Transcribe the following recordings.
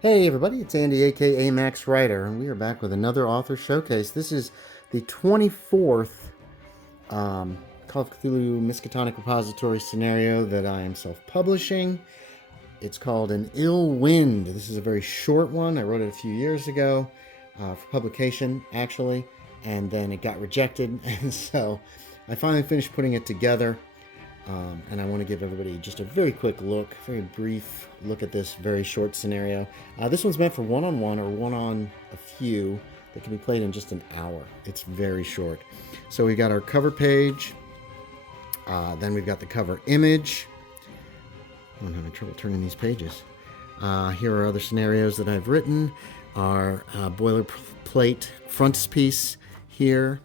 Hey everybody, it's Andy aka Max Writer, and we are back with another author showcase. This is the 24th Call of Cthulhu Miskatonic Repository scenario that I am self-publishing. It's called An Ill Wind. This is a very short one. I wrote it a few years ago for publication, actually, and then it got rejected, and so I finally finished putting it together. And I want to give everybody just a very quick look, very brief look at this very short scenario. This one's meant for one-on-one or one-on-a-few that can be played in just an hour. It's very short. So we got our cover page. Then we've got the cover image. I'm having trouble turning these pages. Here are other scenarios that I've written. Our boilerplate frontispiece here.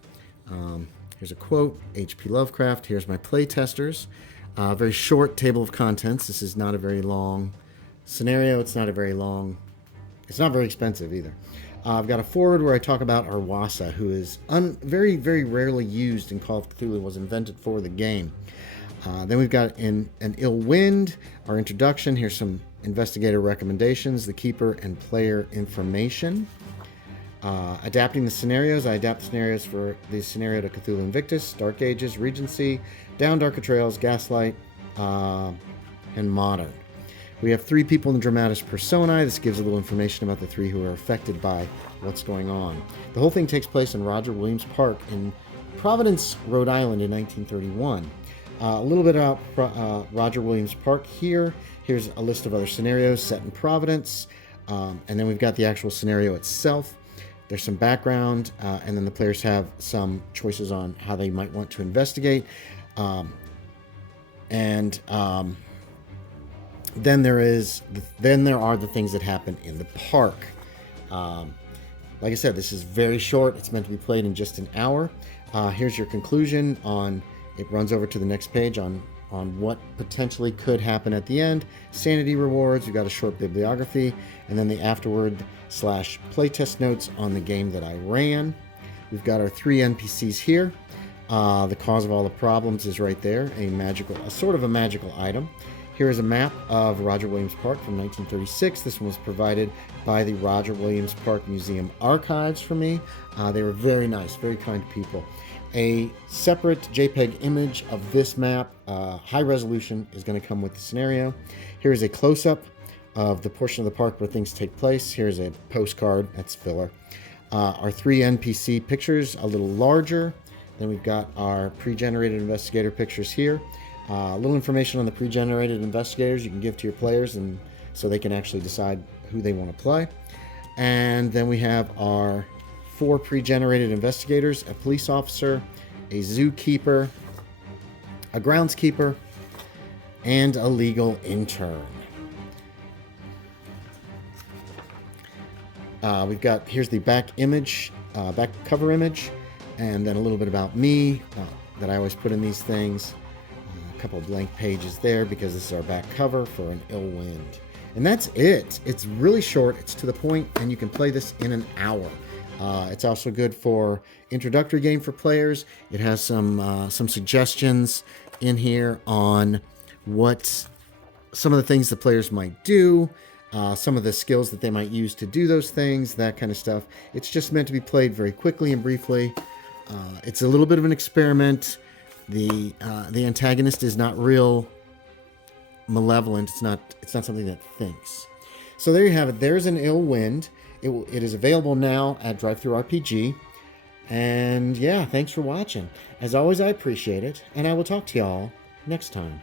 Here's a quote, H.P. Lovecraft. Here's my play testers. Very short table of contents. This is not a very long scenario. It's not very expensive either. I've got a foreword where I talk about Arwasa, who is very, very rarely used in Call of Cthulhu, was invented for the game. Then we've got An Ill Wind, our introduction. Here's some investigator recommendations, the keeper and player information. Adapting the scenarios. I adapt the scenarios for the scenario to Cthulhu Invictus, Dark Ages, Regency, Down Darker Trails, Gaslight, and Modern. We have 3 people in the dramatis personae. This gives a little information about the 3 who are affected by what's going on. The whole thing takes place in Roger Williams Park in Providence, Rhode Island in 1931. A little bit about Roger Williams Park here. Here's a list of other scenarios set in Providence. And then we've got the actual scenario itself. There's some background, and then the players have some choices on how they might want to investigate. Then there are the things that happen in the park. Like I said, this is very short. It's meant to be played in just an hour. Here's your conclusion on. It runs over to the next page on what potentially could happen at the end. Sanity rewards. We've got a short bibliography, and then the afterward/playtest notes on the game that I ran. We've got our 3 NPCs here. The cause of all the problems is right there, a sort of a magical item. Here is a map of Roger Williams Park from 1936. This one was provided by the Roger Williams Park Museum Archives for me. They were very nice, very kind people. A separate JPEG image of this map, high resolution, is going to come with the scenario. Here is a close-up of the portion of the park where things take place. Here's a postcard, that's filler. Our 3 NPC pictures, a little larger. Then we've got our pre-generated investigator pictures here. A little information on the pre-generated investigators you can give to your players, and so they can actually decide who they want to play. And then we have our 4 pre-generated investigators, a police officer, a zookeeper, a groundskeeper, and a legal intern. Here's the back cover image, and then a little bit about me that I always put in these things. A couple of blank pages there because this is our back cover for An Ill Wind. And that's it. It's really short, it's to the point, and you can play this in an hour. It's also good for introductory game for players. It has some suggestions in here on what some of the things the players might do, some of the skills that they might use to do those things, that kind of stuff. It's just meant to be played very quickly and briefly. It's a little bit of an experiment. The antagonist is not real malevolent. It's not something that thinks. So there you have it. There's An Ill Wind. It is available now at DriveThruRPG. And yeah, thanks for watching. As always, I appreciate it, and I will talk to y'all next time.